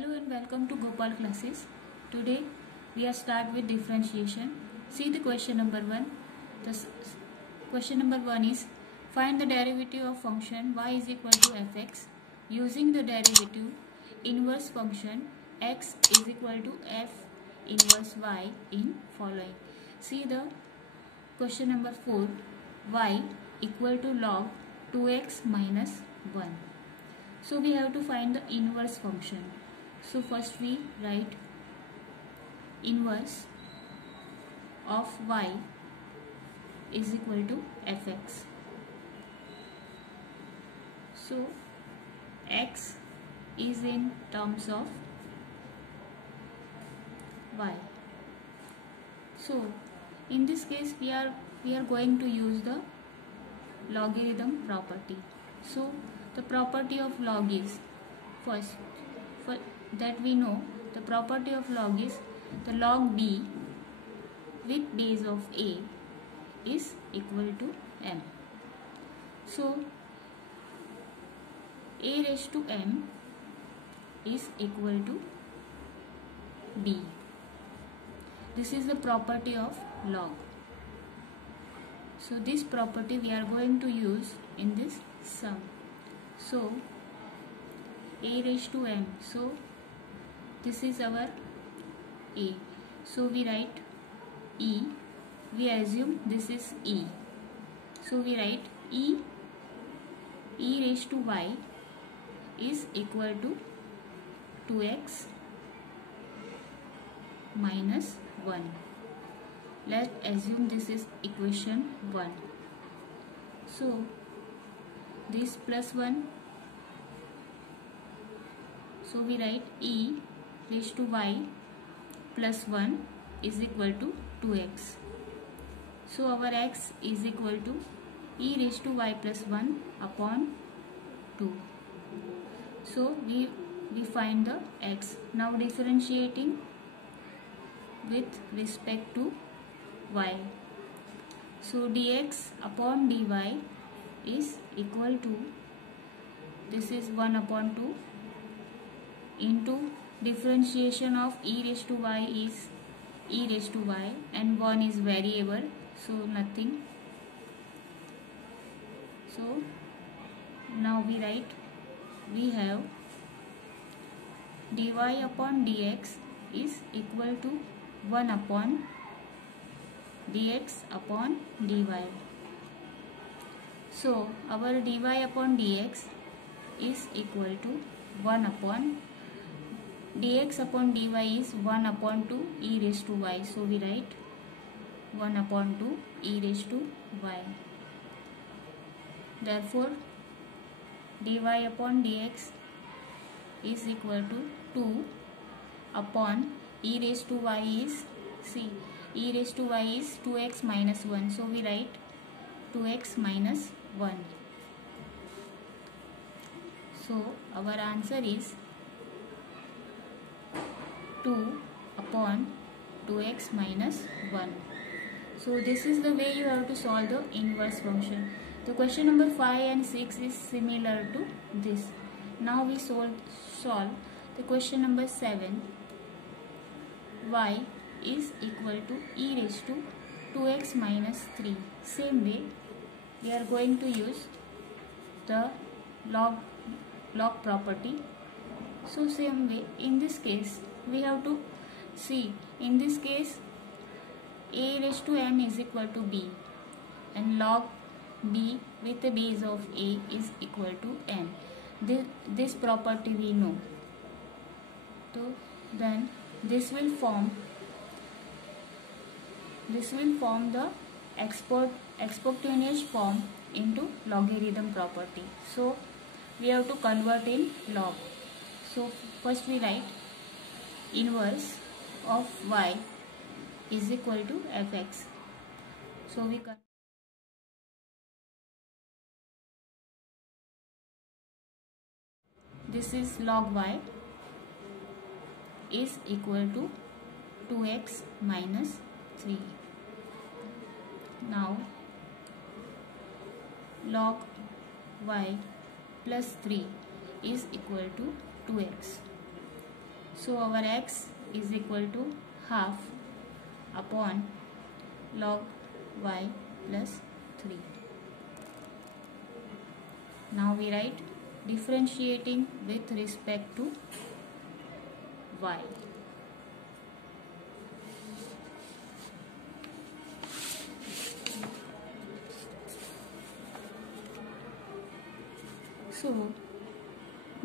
Hello and welcome to Gopal classes. Today we are start with differentiation. See the question number 1. Question number 1 is find the derivative of function y is equal to fx using the derivative inverse function x is equal to f inverse y in following. See the question number 4. Y equal to log 2x minus 1. So we have to find the inverse function. So first we write inverse of y is equal to fx. So x is in terms of y. So in this case we are going to use the logarithm property. So the property of log is first that we know the property of log is the log b with base of a is equal to m. So a raised to m is equal to b. This is the property of log. So this property we are going to use in this sum. So a raised to m. So this is our a. So we write e. We assume this is e. So we write e raised to y is equal to 2x minus 1. Let's assume this is equation 1. So this plus 1. So we write e raised to y plus 1 is equal to 2x. So our x is equal to e raised to y plus 1 upon 2. So we find the x. Now differentiating with respect to y. So dx upon dy is equal to, this is 1 upon 2 into differentiation of e raised to y is e raised to y and 1 is variable, so nothing. So now we write, we have dy upon dx is equal to 1 upon dx upon dy. So our dy upon dx is equal to 1 upon dx upon dy is 1 upon 2 e raised to y. So we write 1 upon 2 e raised to y. Therefore dy upon dx is equal to 2 upon e raised to y is, see, e raised to y is 2x minus 1. So we write 2x minus 1. So our answer is 2 upon 2x minus 1. So this is the way you have to solve the inverse function. The question number 5 and 6 is similar to this. Now we solve the question number 7. Y is equal to e raised to 2x minus 3. Same way we are going to use the log property. So same way in this case we have to see, in this case a raised to m is equal to b and log b with the base of a is equal to m. This property we know. So then this will form the exponential form into logarithm property. So we have to convert in log. So first we write inverse of y is equal to fx. So we can, this is log y is equal to 2x minus 3. Now log y plus 3 is equal to 2x. So our x is equal to half upon log y plus 3. Now we write differentiating with respect to y. So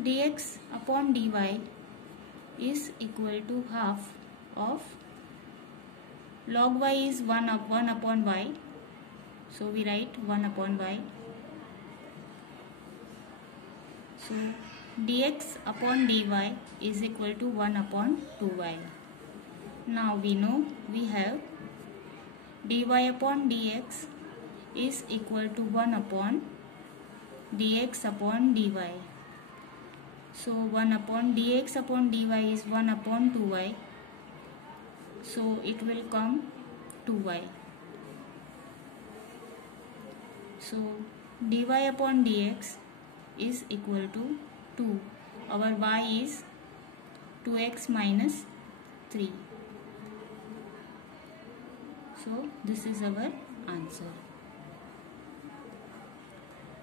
dx upon dy is equal to half of log y is 1 upon y. So we write 1 upon y. So dx upon dy is equal to 1 upon 2y. Now we know we have dy upon dx is equal to 1 upon dx upon dy. So 1 upon dx upon dy is 1 upon 2y. So it will come 2y. So dy upon dx is equal to 2. Our y is 2x minus 3. So this is our answer.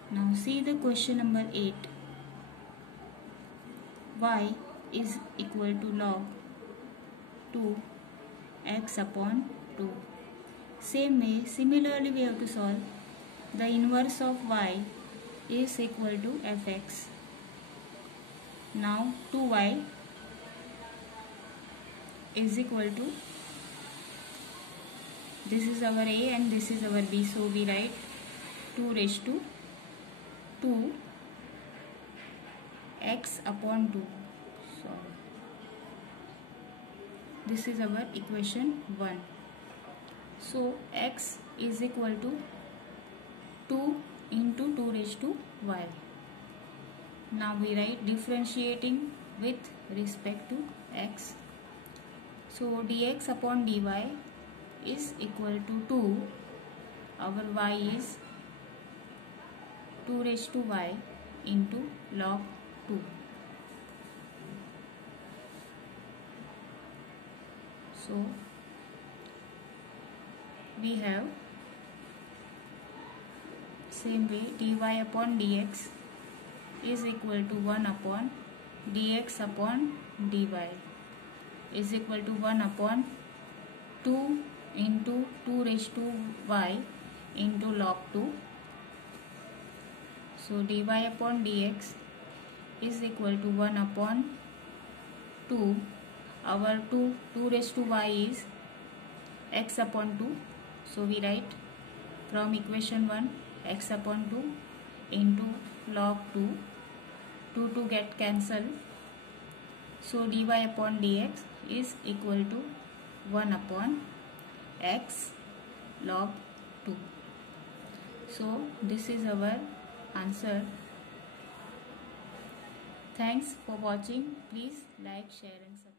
Now see the question number 8. Y is equal to log 2x upon 2. Similarly we have to solve. The inverse of y is equal to fx. Now 2y is equal to, this is our a and this is our b, so we write 2 raised to 2 x upon 2. So this is our equation 1. So x is equal to 2 into 2 raised to y. Now we write differentiating with respect to x. So dx upon dy is equal to 2. Our y is 2 raised to y into log 2. So we have same way dy upon dx is equal to 1 upon dx upon dy is equal to 1 upon 2 into 2 raised to y into log 2. So dy upon dx is equal to 1 upon 2. Our 2 raised to y is x upon 2. So we write from equation 1 x upon 2 into log 2. 2 get cancelled. So dy upon dx is equal to 1 upon x log 2. So this is our answer. Thanks for watching. Please like, share and subscribe.